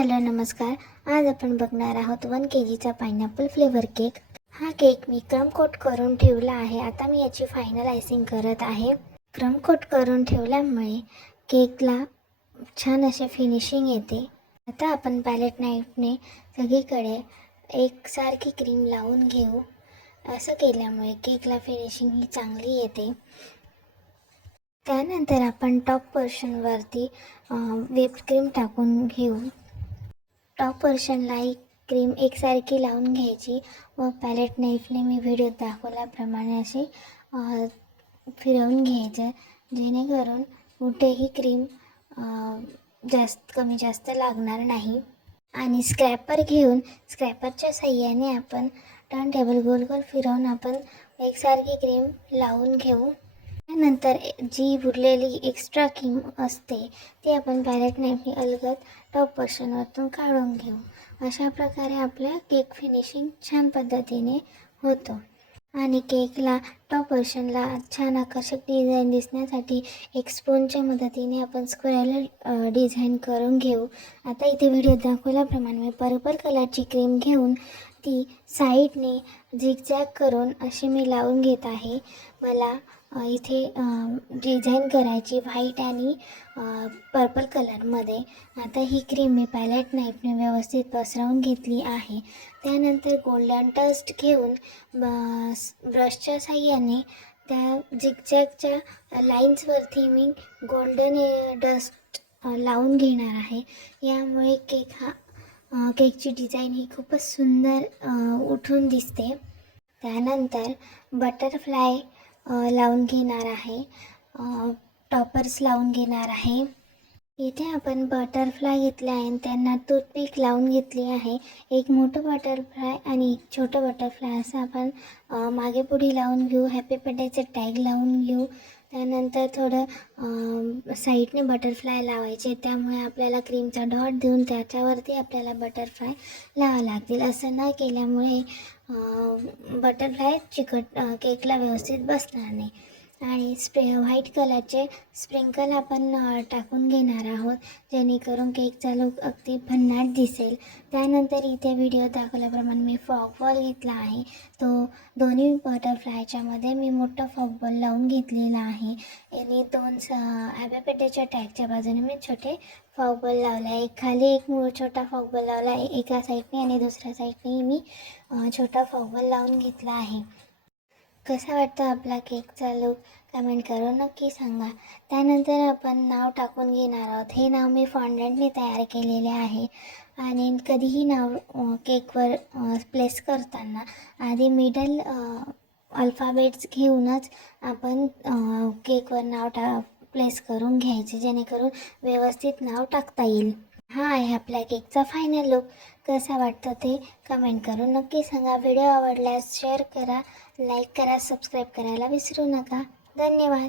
Hello नमस्कार। आज आपण बघणार आहोत 1 kgचा पाइनॅपल फ्लेवर केक। हा केक मी क्रम कोट करून ठेवला आहे। आता मी याची फायनल आयसिंग करत आहे। क्रम कोट करून ठेवल्यामुळे केकला छान असे फिनिशिंग येते। आता आपण पॅलेट नाईफने सगळीकडे एकसारखी क्रीम लावून घेऊ। असं केल्यामुळे केकला फिनिशिंग ही चांगली येते। त्यानंतर आपण टॉप पोर्शनवरती व्हिप क्रीम टाकून घेऊ। टॉप पोर्शनला ही क्रीम एकसारखी लावून घ्यायची व पॅलेट नाईफने मी व्हिडिओत दाखवल्याप्रमाणे असे फिरवून घ्यायचं, जेणेकरून कुठेही क्रीम कमी जास्त लागणार नाही। आणि स्क्रॅपर घेऊन स्क्रॅपरच्या साहाय्याने आपण टर्न टेबल गोल गोल फिरवून आपण एकसारखी क्रीम लावून घेऊ। त्यानंतर जी उरलेली एक्स्ट्रा क्रीम असते ती आपण पॅलेट नाईफने अलगद टॉप पोर्शनवरतून काढून घेऊ। अशा प्रकारे आपल्या केक फिनिशिंग छान पद्धतीने होतो। आणि केकला टॉप पोर्शनला छान आकर्षक डिझाईन दिसण्यासाठी एक स्पूनच्या मदतीने आपण स्क्वेअर डिझाईन करून घेऊ। आता इथे व्हिडिओ दाखवल्याप्रमाणे मी पर्पल कलरची क्रीम घेऊन ती साईडने झिगझॅग करून अशी मी लावून घेत आहे। मला इथे डिझाईन करायची व्हाईट आणि पर्पल कलरमध्ये। आता ही क्रीम मी पॅलेट नाईफने व्यवस्थित पसरवून घेतली आहे। त्यानंतर गोल्डन डस्ट घेऊन ब्रशच्या साहाय्याने त्या झिगझॅगच्या लाईन्सवरती मी गोल्डन डस्ट लावून घेणार आहे। यामुळे केकची डिझाईन ही खूपच सुंदर उठून दिसते। त्यानंतर बटरफ्लाय लावून घेणार आहे, टॉपर्स लावून घेणार आहे। इथे आपण बटरफ्लाय घेतले आहे, त्यांना टूथपिक लावून घेतली आहे। एक मोठं बटरफ्लाय आणि एक छोटं बटरफ्लाय असं आपण मागे पुढे लावून घेऊ। हॅपी बर्थडेचे टॅग लावून घेऊ। त्यानंतर थोडं साईडने बटरफ्लाय लावायचे, त्यामुळे आपल्याला क्रीमचा डॉट देऊन त्याच्यावरती आपल्याला बटरफ्लाय लावावे लागतील। असं न केल्यामुळे बटरफ्लाय केकला व्यवस्थित बसणार नाही। आणि व्हाईट कलरचे स्प्रिंकल आपण टाकून घेणार आहोत, जेणेकरून केकचा लुक अगदी भन्नाट दिसेल। त्यानंतर इथे व्हिडिओ दाखवल्याप्रमाणे मी फॉग बॉल घेतला आहे, तो दोन्ही बटरफ्लायच्या मध्ये मी मोठा फॉग बॉल लावून घेतलेला आहे। आणि दोन हॅपी बर्थडेच्या टॅगच्या बाजूने मी छोटे फॉग बॉल लावले आहे। खाली एक छोटा फॉग बॉल लावला आहे एका साईडने आणि दुसऱ्या साईडने मी छोटा फॉग बॉल लावून घेतला आहे। कसा वाटतं आपला केकचा लुक कमेंट करून नक्की सांगा। त्यानंतर आपण नाव टाकून घेणार आहोत। हे नाव मी फॉन्डंटने तयार केलेले आहे। आणि कधीही नाव केकवर प्लेस करताना आधी मिडल अल्फाबेट्स घेऊनच आपण केकवर नाव प्लेस करून घ्यायचे, जेणेकरून व्यवस्थित नाव टाकता येईल। हा आहे आपल्या केकचा फायनल लुक। कसा वाटतं ते कमेंट करून नक्की सांगा। व्हिडिओ आवडल्यास शेअर करा, लाईक करा, सबस्क्राईब करायला विसरू नका। धन्यवाद।